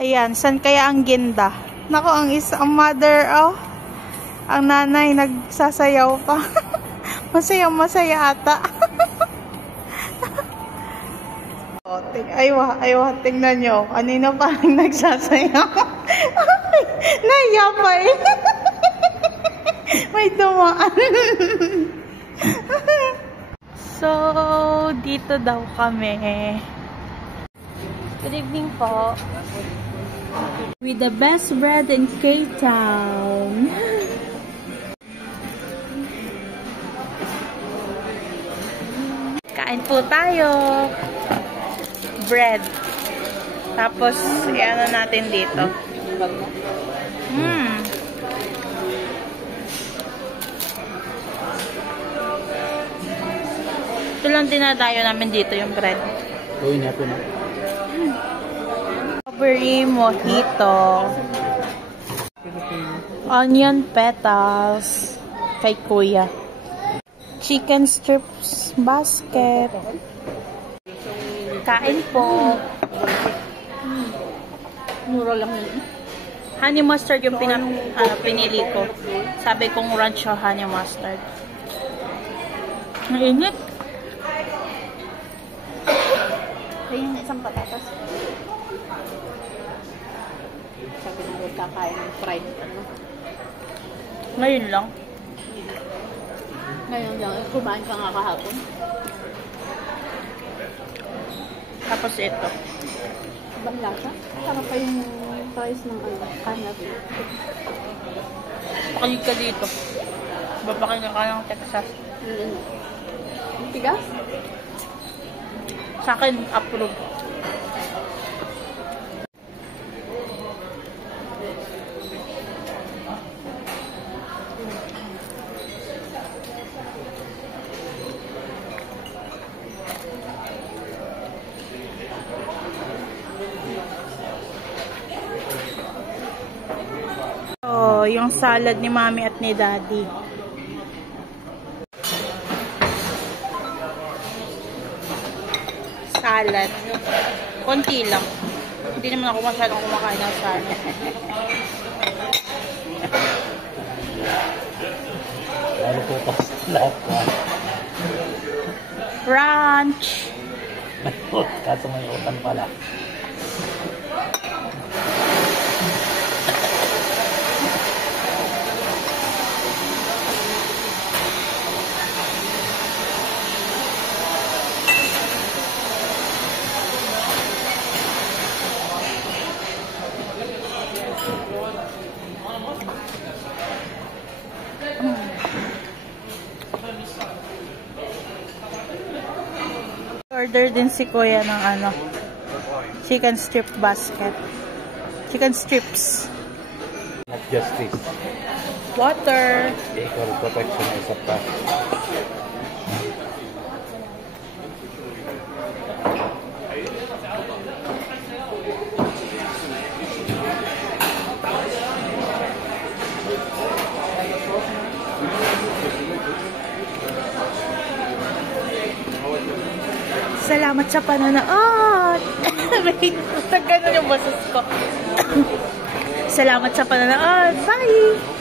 Ayan, saan kaya ang ginda? Nako, ang mother, oh. Ang nanay, nagsasayaw pa. Masaya ata. Aywa, tingnan nyo. Kanina parang nagsasayaw. Naiya pa eh. May dumaan. So, dito daw kami. Good evening po. With the best bread in K-Town. Kain po tayo. Bread. Tapos, i-ano natin dito. Ito lang dinadayo namin dito yung bread. Gawin natin. Strawberry mojito. Onion petals. Kay kuya. Chicken strips basket. Kain po. Mura lang yun. Honey mustard yung pinili ko. Sabi kong ranch o honey mustard. Mainit. Ayun, isang patatas. Sabi na huwag kakain ng fried. Ngayon lang. Ngayon lang. Kumain ka nga kahapon. Tapos ito. Ibang lasa. Sarap pa yung price ng kanas. Pakinig ka dito. Babakinggan ka ng Texas. Tigas? Sa akin, approve. Oh, yung salad ni Mami at ni Daddy. Salad. Konti lang. Hindi naman ako masyadong kumakain ng salad. Lalo po pa lahat ka. Ranch. Kaso may utan pala. Order din si Kuya ng chicken strip basket. Chicken strips. Not justice. Water. Equal protection is a fact. Salamat sa panonood. Wait, nagkano yung boses ko. Salamat sa panonood. Bye!